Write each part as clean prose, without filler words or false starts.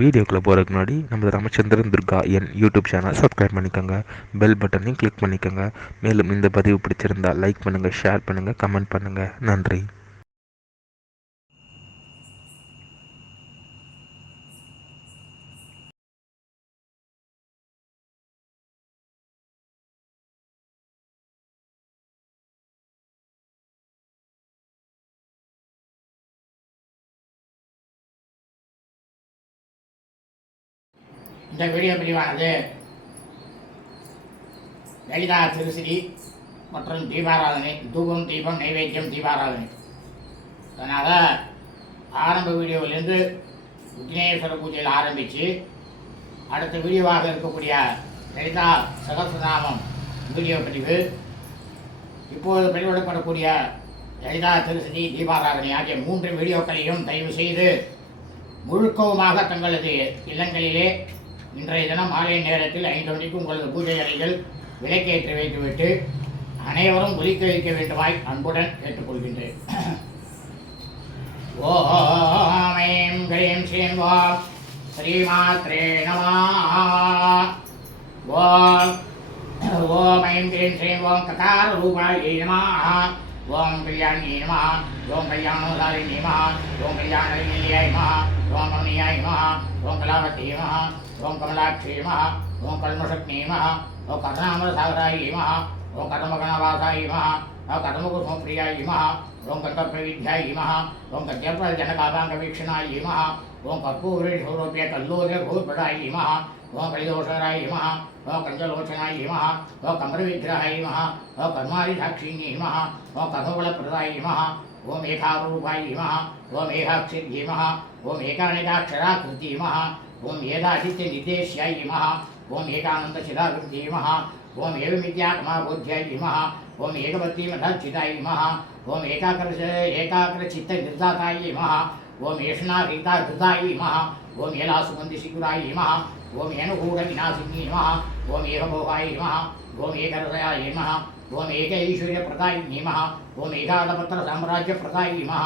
வீடியோக்குள்ளே போகிறதுக்கு முன்னாடி நம்ம ராமச்சந்திரன் துர்கா என் யூடியூப் சேனல் சப்ஸ்கிரைப் பண்ணிக்கோங்க, பெல் பட்டனையும் கிளிக் பண்ணிக்கோங்க. மேலும் இந்த பதிவு பிடிச்சிருந்தால் லைக் பண்ணுங்கள், ஷேர் பண்ணுங்கள், கமெண்ட் பண்ணுங்கள். நன்றி. இந்த வீடியோ பதிவானது லலிதா திருசிரி மற்றும் தீபாராதனை, தூபம் தீபம் நைவேத்தியம் தீபாராதனை. அதனால் ஆரம்ப வீடியோவிலேருந்து விக்னேஸ்வர பூஜையில் ஆரம்பித்து அடுத்த வீடியோவாக இருக்கக்கூடிய லலிதா சகஸ்ரநாமம் வீடியோ பதிவு, இப்போது பதிவிடப்படக்கூடிய லலிதா திருசிரி தீபாராதனை ஆகிய 3 வீடியோக்களையும் தயவு செய்து முழுக்கவுமாக தங்களது இல்லங்களிலே இன்றைய தினம் மாலை நேரத்தில் 5 மணிக்கு உங்களது பூஜை அறைகள் விளக்கேற்றி வைத்துவிட்டு அனைவரும் ஒலிக்க வைக்க வேண்டுமாய் அன்புடன் கேட்டுக்கொள்கின்றேன். ஓம் ஐம் கிரீம் ஸ்ரீம் ஓம் ஸ்ரீமாத்ரே நமः. ஓம் ஐம் கிரீம் ஸ்ரீம் ஓம் ககார ரூபாயை நமः. ஓம் கல்யாணி நமः. ஓம் கல்யாணோதாரிணி நமः. ஓம் கல்யாணநிலையாய நமः. ஓம் ரமணியாய நமः. ஓம் கலாவதி நமः. ஓம் கமலாட்சி நமः. ஓம் கல்மஷக்னி நமः. ஓம் கர்ணாமரசாகராய நமः. ஓம் கர்மகணவாசாய நமः. ஓம் கர்மகுசுமப்பிரியாய நமः. ஓம் கந்தர்ப்பவித்யாய நமः. ஓம் கத்யப்ரஜனகாபாங்கவீक्षणाय நமः. ஓம் கற்பூரேஷோரோபிய கல்லோல பூர்படாய நமः. ஓம் கலிதோஷராய நமः. ஓம் கஞ்சலோச்சனாய நமः. ஓம் கமரவிக்கிரகாய நமः. ஓம் கர்மாரிசாட்சிணி நமः. ஓம் கர்மபலப்பிரதாய நமः. ஓம் ஏகாரூபாய நமः. ஓம் ஏகாட்சிர்யே நமः. ஓம் ஏகானிகாட்சராகிருதி நமः. ஓம் ஏதாதித்ய நிர்தேஷ்யாய நமः. ஓம் ஏகானந்தசிதாகிருதி நமः. ஓம் ஏவமித்யாத்மாபோத்யாய நமः. ஓம் ஏகபத்திமதாச்சிதாய நமः. ஓம் ஏகாகிரச்சித்த நிர்தாதாய நமः. ஓம் ஏஷனாஹிதாகிருதாய நமः. ஓம் ஏலாசுமந்திசிகுராய நமः. ஓம் ஏனுகூடவிநாசினி நமः. ஓம் ஏகபோகாய நமः. ஓம் ஏகரதயாய நமः. ஓம் ஏக ஐஸ்வர்யप्रदाय நமः. ஓம் ஏகாதபத்திரசாம்ராஜ்யप्रदाय நமः.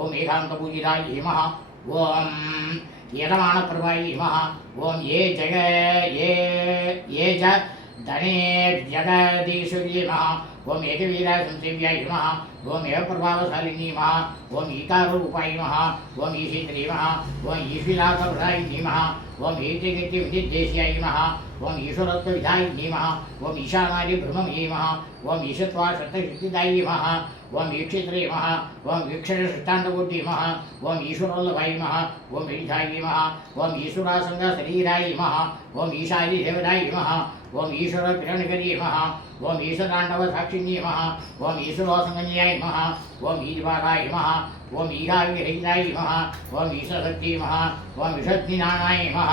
ஓம் ஏகாந்தபூஜிதாய நமः. ஓம் ஏதமானप्रभाय நமः. ஓம் ये ज धने जगदीश्वर्ये नमः. ओम एकवीराय संसेव्याय नमः. ओम एवप्रभावशालिनी नमः. ओम ईकारूपाय नमः. ओम ईशीन्द्री नमः. ओम ईश्वराकप्रदाय नमः. ओम ईतिगतिविदिद्देश्याय नमः. ओम ईश्वरत्वविधाय नमः. ओम ईशानाय ब्रह्ममे नमः. ओम ईशत्वाशक्तिदाय नमः. ओम ईक्षित्रे नमः. ओम वीक्षणसृष्टान्तकोटि नमः. ओम ईश्वरोल्लभाय नमः. ओम ईशाय नमः. ओम ईश्वरासङ्गशरीराय नमः. ओम ईशाय देवदाय नमः. ओम ईश्वर किरणकरी नमः. ओम ईश्वराण्डव साक्षिणी नमः. ओम ईश्वरोसंगन्याय नमः. ओम ईश्वराय नमः. ओम ईहाविरहिताय नमः. ओम ईश्वरशक्ति नमः. ओम विशक्तिनानाय नमः.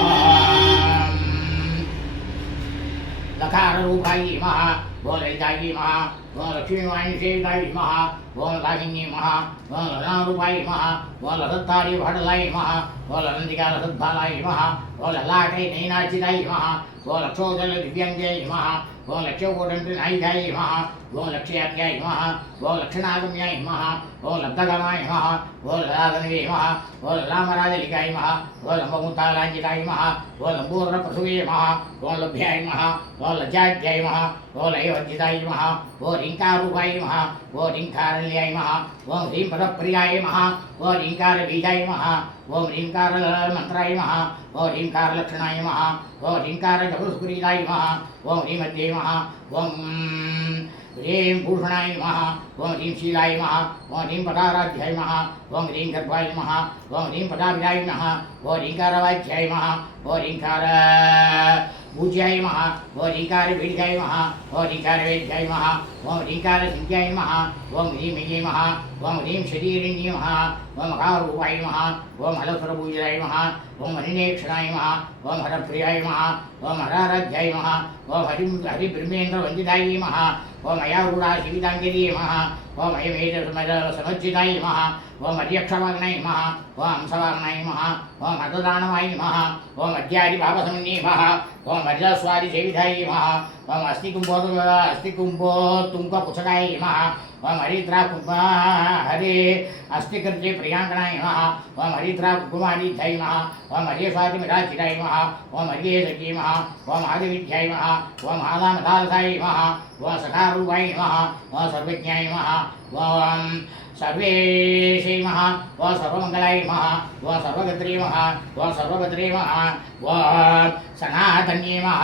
ओम लकाररूपाय नमः. ओम ललिताय नमः. ओम लक्ष्मीवाणीसेविताय नमः. ओम लाहिनी नमः. ओम ललारूपाय नमः. ओम लसत्तारी भटलाय नमः. ओम लनन्दिका लसद्भालाय नमः. ओम ललाटै नैनाचिताय नमः. ओम लक्षोजल दिव्यांगाय नमः. ओम लक्ष्यकोटन्त्रिनायिकाय नमः. ओम लक्ष्याख्याय नमः. ओम लक्षणागम्याय नमः. ओम लब्धगमाय नमः. ओम ललागनवे नमः. ओम ललामराजलिकाय नमः. ओम लम्बमुत्तालाञ्जिताय नमः. ओम लम्बूर्णप्रसुवे नमः. ओम लभ्याय नमः. ओम लज्जाध्याय नमः. ओम लयवर्जिताय नमः. ओम रीङ्कारूपाय नमः. ओम रीङ्कारल्याय नमः. ओम ह्रीं पदप्रियाय नमः. ओम रीङ्कारबीजाय नमः. ओम रीङ्कारमन्त्राय नमः. ओम रीङ्कारलक्षणाय नमः. ओम रीङ्कारजगुस्फुरिताय नमः. ओम ह्रीमद्ये नमः. ओम ह्रीं भूषणाय नमः. ओम ह्रीं शीलाय नमः. ओम ह्रीं पदाराध्याय नमः. ओम ह्रीं गर्भाय नमः. ओम ह्रीं पदाभ्याय नमः. ओम ह्रीङ्कारवाध्याय नमः. ओम ह्रीङ्कार पूज्याय नमः. ओम ह्रीङ्कारपीडिकाय नमः. ओम ह्रीङ्कारवेद्याय नमः. ओम ह्रीङ्कारसिद्ध्याय नमः. ओम ह्रीं मये नमः. ओम ह्रीं शरीरिण्ये नमः. ओम मकारूपाय नमः. ओम हलसुरपूजिताय नमः. ओम हरिनेक्षणाय नमः. ओम हरप्रियाय नमः. ओम हराराध्याय नमः. ओम हरिब्रह्मेन्द्रवन्दिताय नमः. ओम अयारूढा शिविताङ्गिनी नमः. ओम अयमेतसमुज्जिताय नमः ओम अध्यक्षवाग्नाय नमः ओम हंसवाग्नाय नमः ओम अर्धदानवाय नमः ओम अद्यादिभावसमन्ये नमः ओम अर्धस्वादिसेविताय नमः ओम अस्तिकुम्भोत्तुङ्गपुच्छकाय नमः ओम हरिद्राकुम्भ हरे अस्तिकृत्ये प्रियाङ्कणाय नमः ओम हरिद्राकुमारीध्याय नमः ओम हरिस्वातिमिराचिराय नमः ओम हरिसख्ये नमः ओम आदिविद्याय नमः ओम आदामदालसाय नमः ओम सखारूपाय नमः ओम सर्वज्ञाय नमः ओम सर्वेशे नमः ओम सर्वमङ्गलाय नमः ओम सर्वगत्रे नमः ओम सर्वभद्रे नमः ओम सनातन्ये नमः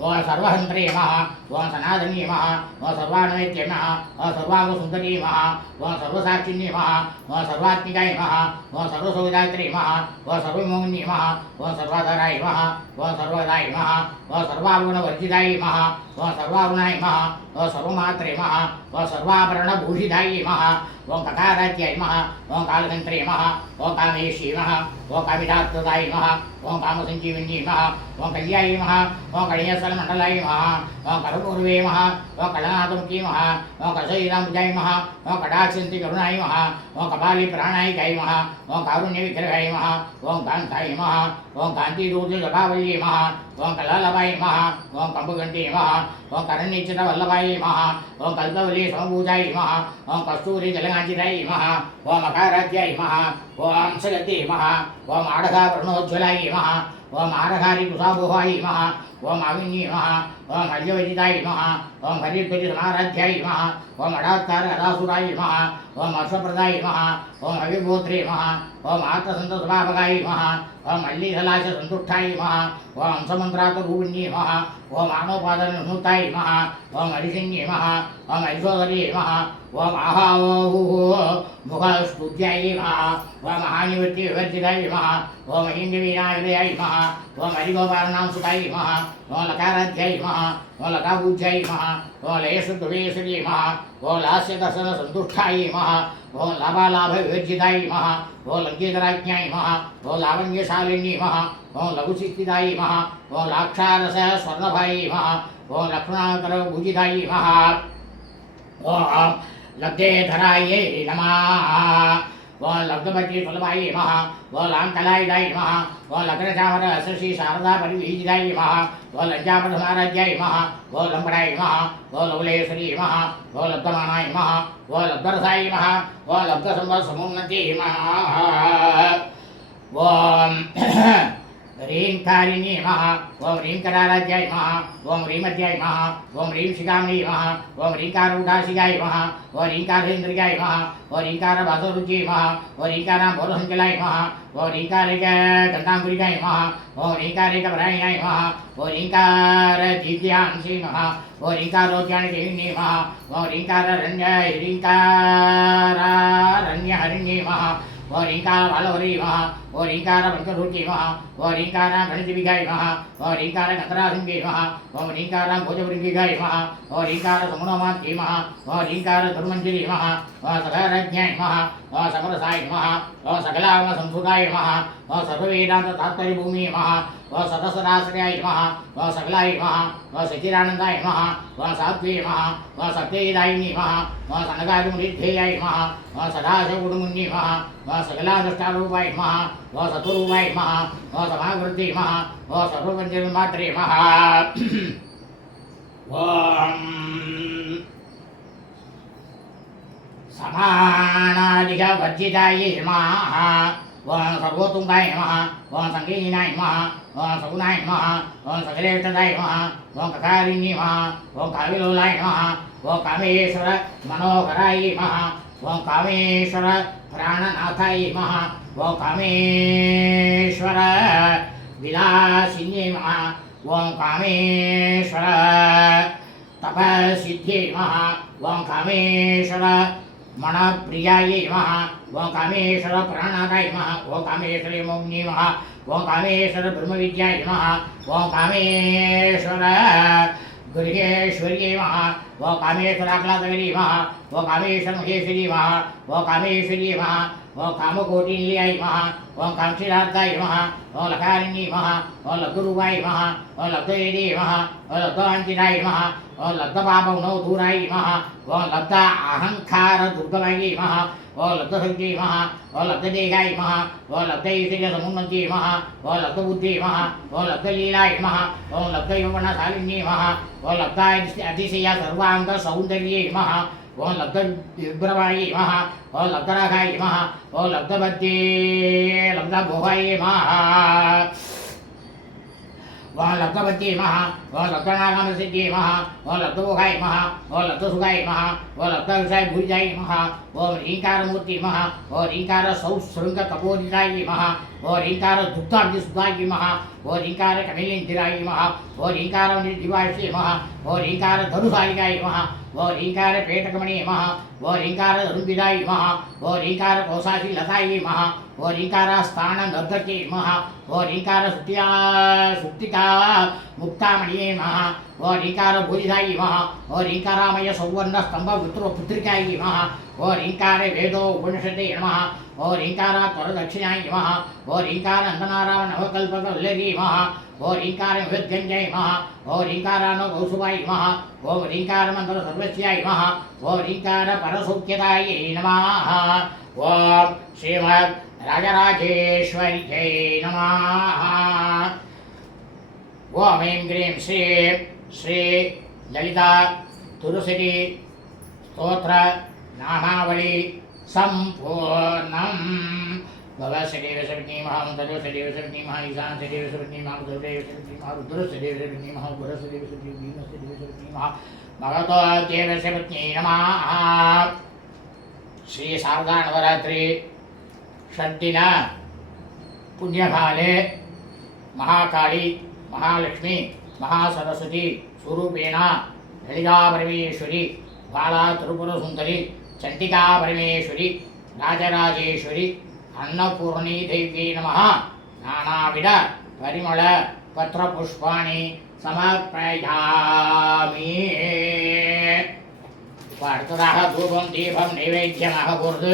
ओम सर्वहन्त्रे नमः ओम सनातन्ये नमः ओम सर्वान्वेत्ये नमः ओम सर्वाङ्गसुन्दरी नमः ओम सर्वसाक्षिण्ये नमः ओम सर्वात्मिकाय नमः ओम सर्वसौदात्रे नमः ओम सर्वमोहिन्ये नमः ओम सर्वाधाराय नमः ओम सर्वदाय नमः ओम सर्वागुणवर्जिताय नमः ओम सर्वागुणाय नमः ओम सर्वमात्रे नमः ओम सर्वाभरणभूषिताय नमः ओम ककाराध्याय नमः ओम कालकन्त्रे नमः ओम कामेशी नमः ओम कामितार्थदाय नमः ओम कामसञ्जीविन्ये नमः ओम कल्याय नमः ओम कणीयस्थलमण्डलाय नमः ओम करपूर्वे नमः ओम कलनाथमुखी नमः ओम कसैराम्बुजाय नमः ओम कटाक्षन्ति करुणाय नमः ओम कपाली प्राणायिकाय नमः ओम कारुण्यविग्रहाय नमः ओम कान्ताय नमः ओम कान्तिदूर्जभावल्ये नमः ओम कलालभाय नमः ओम कम्बुगण्टे नमः ओम करण्यचितवल्लभाय नमः ओम कल्पवल्ली समभूताय नमः ओम कस्तूरी जलगाञ्जिताय नमः ओम अकाराध्याय नमः ओम सगते नमः ओम आडघावर्णोज्ज्वलाय नमः ओम आरघारि कुशाभोहाय नमः ओम आविन्ये नमः ओम हर्यवजिताय नमः ओम हरिध्वजसमाराध्याय नमः ओम अडात्कार अदासुराय नमः ओम अश्वप्रदाय नमः ओम अविभूत्रे नमः ओम आत्मसन्तस्वाभगाय नमः ओम मल्लीधलाशसन्तुष्टाय नमः ओम हंसमन्त्रातरूपिण्ये नमः ओम आनोपादननुताय नमः ओम हरिसिंहे नमः ओम हरिसोदर्ये नमः ओम आहावोहुः मुखस्तुत्याय नमः ओम हानिवृत्तिविवर्जिताय नमः ओम हिन्दवीनायुधयाय नमः ओम हरिगोपालनां सुताय नमः ओम लकाराध्याय नमः ओम लकापूज्याय नमः ओम लयशुद्धवेशये नमः ओम लास्यदर्शनसन्तुष्टाय नमः ओम लाभालाभविवर्जिताय नमः ओम लङ्केतराज्ञाय नमः ओम लावण्यशालिन्ये नमः ओम लघुशिक्षिताय नमः ओम लाक्षारसस्वर्णभाय नमः ओम लक्ष्मणाकरभुजिताय नमः ओम लब्धेधराय नमः ओम लब्धपति सुलभाय नमः ओम लाङ्कलायुधाय नमः ओम लग्नचामर शशि शारदा परिवीजिताय नमः ओम लज्जापथमाराध्याय नमः ओम लम्बडाय नमः ओम लवलेश्वरी नमः ओम लब्धमानाय नमः ओम लब्धरसाय नमः ओम लब्धसम्पत्समुन्नते नमः ओम ह्रींकारिणी नमः ओम ह्रींकराराध्याय नमः ओम ह्रीमध्याय नमः ओम ह्रीं शिखामणि नमः ओम ह्रींकारूढाशिगाय नमः ओम ह्रींकारेन्द्रियाय नमः ओम ह्रींकारभासोरुच्ये नमः ओम ह्रींकाराम्भोरसञ्चलाय नमः ओम ह्रींकारेकगन्धाङ्कुरिकाय नमः ओम ह्रींकारेकपरायणाय नमः ओम ह्रींकारदीप्यांशे नमः ओम ह्रींकारोद्यानदेविन्ये नमः ओम ह्रींकाररण्यहरिण्ये नमः ओम ह्रींकारबालवरी नमः ओम ह्रींकारपञ्चरूपे नमः ओम ह्रींकारगणितविगाय नमः ओम ह्रींकारगन्धरासिंहे नमः ओम ह्रींकारभोजवृद्धिगाय नमः ओम ह्रींकारसमुनोमात्ये नमः ओम ह्रींकारधर्मञ्जलि नमः ओम सकलरज्ञाय नमः ओम समरसाय नमः ओम सकलांगसंसुताय नमः ओम सर्ववेदान्ततात्पर्यभूमे नमः ओम सदसदाश्रयाय नमः ओम सकलाय नमः ओम सचिदानन्दाय नमः ओम सात्वे नमः ओम सत्यदायिने नमः ओम सनकादिमुनिध्येयाय नमः ओम सदाशिवगुणमुन्ये नमः ओम सकलादृष्टारूपाय नमः ओम सत्वरूपाय नमः ओम समावृत्ते नमः ओम सर्वपञ्चमात्रे नमः ओम समानादिकवर्जिताय नमः ओम सर्वोत्तुङ्गाय नमः ओम सङ्गीनाय नमः ओम सगुणाय नमः ओम सकलेष्टदाय नमः ओम ककारिण्ये नमः ओम काविलोलाय नमः ओम कामेश्वर मनोहराय नमः ओम कामेश्वर प्राणनाथाय नमः ओम कामेश्वर विलासिन्ये नमः ओम कामेश्वर तपसिद्ध्ये नमः ओम कामेश्वर मनप्रियाय नमः ओम कामेश्वर प्राणनाथाय नमः ओम कामेश्वर मोहिनी नमः ओम कामेश्वर ब्रह्मविद्याय नमः ओम कामेश्वर गुरुगेश्वर्ये नमः ओम कामेश्वर आह्लादगिरि नमः ओम कामेश्वर महेश्वरी नमः ओम कामेश्वरी नमः ओम कामकोटिनिलयाय नमः ओम कामक्षीरार्धाय नमः ओम लकारिण्यै नमः ओम लब्धरूपाय नमः ओम लब्धवेदे नमः ओम लब्धवाञ्छिताय नमः ओम लब्धपापविनोदूराय नमः ओम लब्ध अहंकार दुर्गमाय नमः ओम लब्धसंख्ये नमः ओम लब्धदेहाय नमः ओम लब्धैश्वर्यसमुन्नत्यै नमः ओम लब्धबुद्धे नमः ओम लब्धलीलाय नमः ओम लब्धयौवनशालिन्यै नमः ओम लब्धातिशय सर्वाङ्गसौन्दर्ये नमः ओम लब्धविभ्रमाय नमः ओम लब्धरागाय नमः ओम लब्धबद्धे लब्धमोहाय नमः ओम लब्धबद्धे नमः ओम लब्धनागमसिद्धे नमः ओम लब्धमोहाय नमः ओम लब्धसुखाय नमः ओम लब्धविषयभुजाय नमः ओम ह्रीङ्कारमूर्ति नमः ओम ह्रीङ्कारसौशृङ्गकपोदिताय नमः ओम ह्रीङ्कारदुग्धाब्धिसुधाय नमः ओम ह्रीङ्कारकमलेन्द्राय नमः ओम ह्रीङ्कारनिर्दिवास्य नमः ओम ह्रीङ्कारधनुशालिकाय नमः ओम ह्रीङ्कारपेटकमणे नमः ओम ह्रीङ्कारधनुविदाय नमः ओम ह्रीङ्कारकोशाशीलताय नमः ओम ह्रीङ्कारस्थाननर्धके नमः ओम ह्रीङ्कारसुप्तिका मुक्तामणिये नमः ओम ह्रीङ्कारभूजिताय नमः ओम ह्रीङ्कारामय सौवर्णस्तम्भपुत्रपुत्रिकाय नमः ओम ह्रीङ्कारे वेदो उपनिषदे नमः ओम ह्रीङ्कारात्वरदक्षिणाय नमः ओम ह्रीङ्कारन्दनारामनवकल्पकवल्लरी नमः ओम ह्रीङ्कारमृत्युञ्जय नमः ओम ह्रीङ्कारानुकौसुभाय नमः ओम ह्रीङ्कारमन्त्रसर्वस्याय नमः ओम ह्रीङ्कारपरसौख्यदाय नमः ओम श्रीमद् राजराजेश्वर्यै नमः ओम ऐं ग्रीं श्रीं श्री ललिता तुलसी स्तोत्र नामावली संपूर्णम् भवसदेव सर्वज्ञीमहं तदोसदेव सर्वज्ञीमहं ईशान सदेव सर्वज्ञीमहं दुर्देव सर्वज्ञीमहं रुद्रसदेव सर्वज्ञीमहं गुरसदेव सर्वज्ञीमहं सर्वज्ञीमहं भगवतो देव सर्वज्ञै नमः श्री शारदा नवरात्रि षड्दिन पुण्यकाले महाकाली महालक्ष्मी महासरस्वती स्वरूपेण ललिता परमेश्वरी बाला त्रिपुरसुन्दरी चण्डिका परमेश्वरी राजराजेश्वरी अन्नपूर्णी देव्यै नमः नानाविध परिमल पत्रपुष्पाणि समर्पयामि அடுத்ததாக தூபம் தீபம் நைவேத்தியமாக போகிறது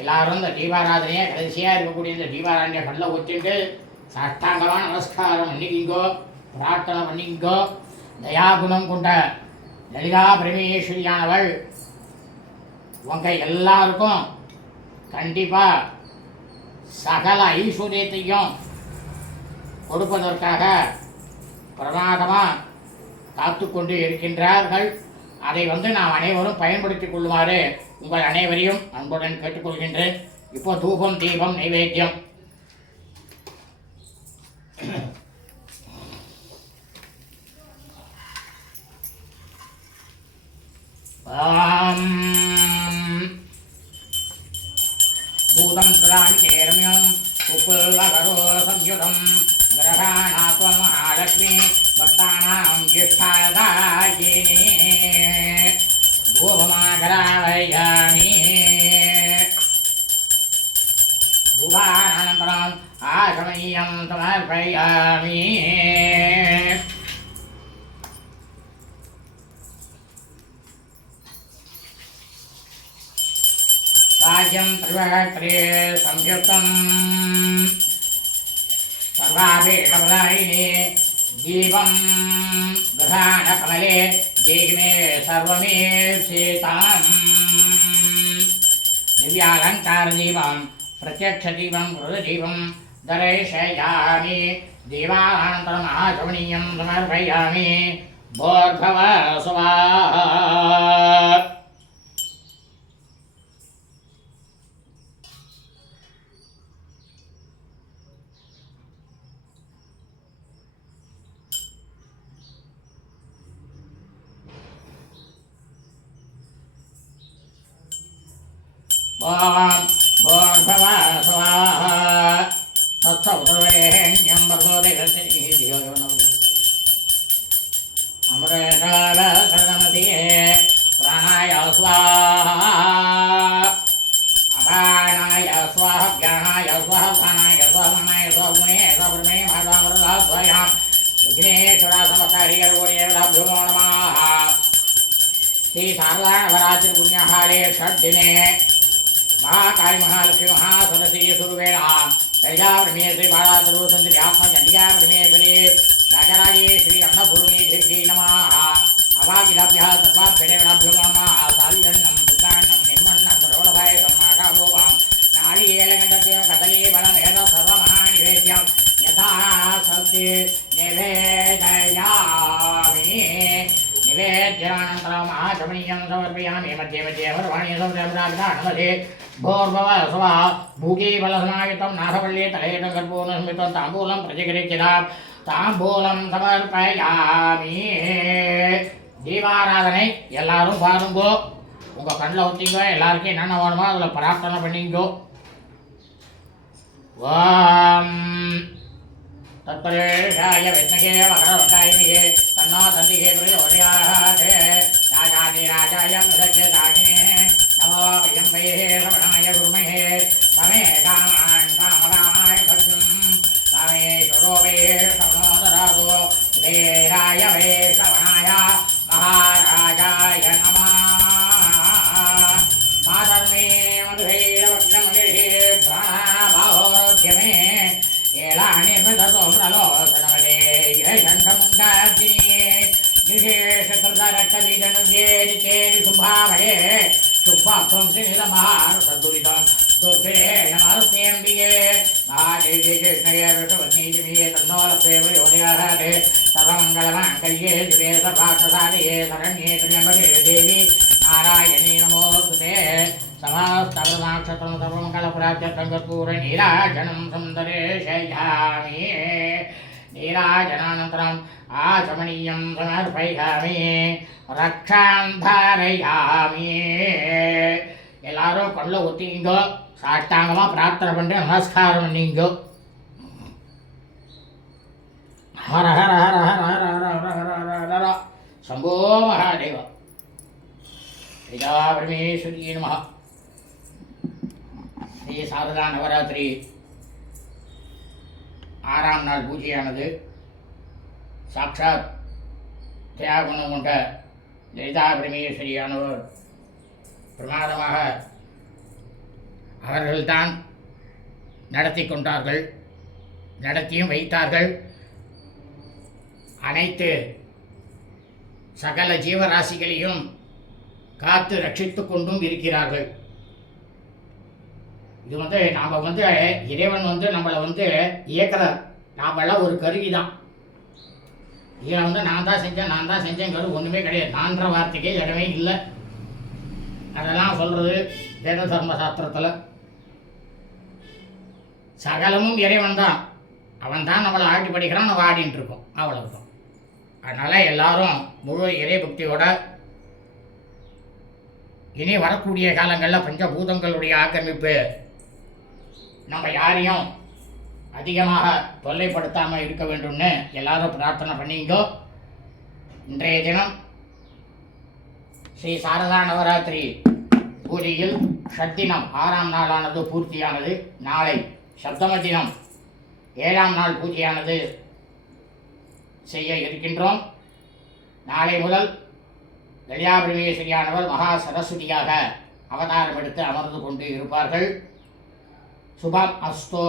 எல்லாரும் இந்த தீபாராதனையை கடைசியாக இருக்கக்கூடிய இந்த தீபாராதனையை கல்ல ஊற்றிட்டு சாஷ்டாங்கமான நமஸ்காரம் பண்ணிக்கிங்கோ பிரார்த்தனை பண்ணிக்கிங்கோ தயாகுணம் கொண்ட லலிதா பரமேஸ்வரியானவள் உங்க எல்லாருக்கும் கண்டிப்பாக சகல ஐஸ்வர்யத்தையும் கொடுப்பதற்காக பிரமாதமாக காத்து கொண்டு இருக்கின்றார்கள். அதை நாம் அனைவரும் பயன்படுத்திக் கொள்ளுமாறு உங்கள் அனைவரையும் அன்புடன் கேட்டுக்கொள்கின்றேன். இப்போ தூபம் தீபம் நைவேத்தியம். பூதம் சதாமி கேரமியம் உப்புல்லகரோ சம்யுதம் கிரகாணாத்வம் மகாலட்சுமி பக்தானாம் ஜிஷ்டாதாயினி தூபமாகராவயாமி. தூபானந்தரம் ஆகமீயம் சமர்ப்பயாமி. राज्यं त्रिवक्त्रे संयुक्तं सर्वाभीष्टप्रदायिने दीपं गृहाणकमले देहिमे सर्वमेप्सिताम्. दिव्यालङ्कारदीपं प्रत्यक्षदीपं कृतदीपं दर्शयामि. दीपानन्तरम् आचमनीयं समर्पयामि. भोर्भव स्वाहा. ओम भूर्भुवः स्वाहा तत्सवितुर्वरेण्यं भर्गो देवस्य धीमहि धियो यो नः अमृतकालशरणमधिये प्राणाय स्वाहा अपानाय स्वाहा ज्ञानाय स्वाहा धानाय स्वाहा मनाय स्वाहा गुणे स्वाहा महादामृताध्वयां विघ्नेश्वरासमतारियर्वोर्येभ्यो नमः. श्री शारदा नवरात्रि पुण्यकाले षड्दिने महाकाली महालक्ष्मी महासरस्वती स्वरूपेण ललिता परमेश्वरी बाला सर्वसुंदरी आत्मचंडिका परमेश्वरी राजराजेश्वरी अन्नपूर्णेश्वरी नमः अभागिलाभ्यः सर्वाभ्यः नमः सालिन्नं सुतान्नं निर्मन्नं सर्वभाय सम्माकाभोवां नारिकेलगण्डस्य कदली बलमेध सर्वमहानिवेद्यं यथा सत्ये निवेदयामि निवेद्यानन्तरं महाचमनीयं समर्पयामि मध्ये मध्ये सर्वाणि संरम्राभिधानमध्ये भोर्भव स्वः भूगीबलसमायुतं नाथपल्ली तलेन गर्भोन स्मृतं ताम्बूलं प्रतिगृह्यतां தாம்பூலம் சமர்ப்பயாமி. தீபாராதனை எல்லாரும் பாருங்கோ, உங்கள் கண்ணில் ஊற்றிங்கோ, எல்லாருக்கும் என்னென்ன வேணுமோ அதில் பிரார்த்தனை பண்ணிங்கோ. ஓம் தத்பரேஷாய வித்மகே மகரவண்டாயினியே தன்னோ தந்திகே பிரயோதயாதே ராஜாதி ராஜாய பிரதக்ஷதாகினே நமோ வயம் வே சவணாய குருமஹே தமே காமான் காமராமாய பத்மம் तमेश्वरो वे सवणोदरादो उदेराय वे सवणाय महाराजाय नमः माधर्मे मधुरैरवग्नमगिरिः प्राणाभाहोरोद्यमे एलानिर्मृतसोम्रलोचनमदे यशण्ठमुण्डार्जिनी विशेषकृतरक्तबीजनुद्येदिते शुभाभये शुभात्वं श्रीनिलमहारुषदुरितं दुर्भिरे नमस्तेऽम्बिके महादेवी कृष्णये वृषवत्नीजिमिये तन्नोलक्ष्मे प्रयोदयाते सर्वमङ्गलमाङ्गल्ये शिवे सर्वार्थसाधिके शरण्ये त्र्यम्बके देवी नारायणी नमोऽस्तुते समस्तवर्णाक्षत्रं सर्वमङ्गलप्राप्त्यर्थं कर्पूरनीराजनं सुन्दरेशयामि नीराजनानन्तरम् आचमनीयं समर्पयामि रक्षां धारयामि. எல்லாரும் கொள்ள ஒத்திங்கோ, சாஷ்டாங்கமாக பிரார்த்தனை பண்ணிட்டு நமஸ்காரம் பண்ணிங்கோ. ஹர ஹர ஹர ஹர ஹர ஹர ஹர ஹர ஹர ஹர சம்போ மகாதேவ பிதா பரமேஸ்வரி நம. ஸ்ரீ சாரதா நவராத்திரி 6ஆம் நாள் பூஜையானது சாட்சாத் தியாகுணம் கொண்ட லலிதா பரமேஸ்வரியானவர் பிரமாதமாக அவர்கள்தான் நடத்தி கொண்டார்கள், நடத்தியும் வைத்தார்கள். அனைத்து சகல ஜீவராசிகளையும் காத்து ரட்சித்து கொண்டும் இருக்கிறார்கள். இது நாம் இறைவன் நம்மளை இயக்கிறார். நாமெல்லாம் ஒரு கருவி தான். இதில் நான் தான் செஞ்சேங்கிறது ஒன்றுமே கிடையாது. நான்ற வார்த்தைக்கே இடமே இல்லை. அதெல்லாம் சொல்கிறது வேத தர்ம சாஸ்திரத்தில். சகலமும் இறைவன் தான். அவன் தான் நம்மளை ஆட்டி படிக்கிறான், நம்ம ஆடின்னு இருக்கோம், அவ்வளவுதான். அதனால் எல்லாரும் முழு இறை பக்தியோட இனி வரக்கூடிய காலங்களில் பஞ்சபூதங்களுடைய ஆக்கிரமிப்பு நம்ம யாரையும் அதிகமாக தொல்லைப்படுத்தாமல் இருக்க வேண்டும்னு எல்லாரும் பிரார்த்தனை பண்ணிங்கோ. இன்றைய தினம் ஸ்ரீ சாரதா நவராத்திரி பூஜையில் ஷட்தினம் 6ஆம் நாளானது பூர்த்தியானது. நாளை சப்தம தினம் 7ஆம் நாள் பூஜையானது செய்ய இருக்கின்றோம். நாளை முதல் லலிதா பரமேஸ்வரியானவர் மகா சரஸ்வதியாக அவதாரம் எடுத்து அமர்ந்து கொண்டு இருப்பார்கள். சுபம் அஸ்தோ.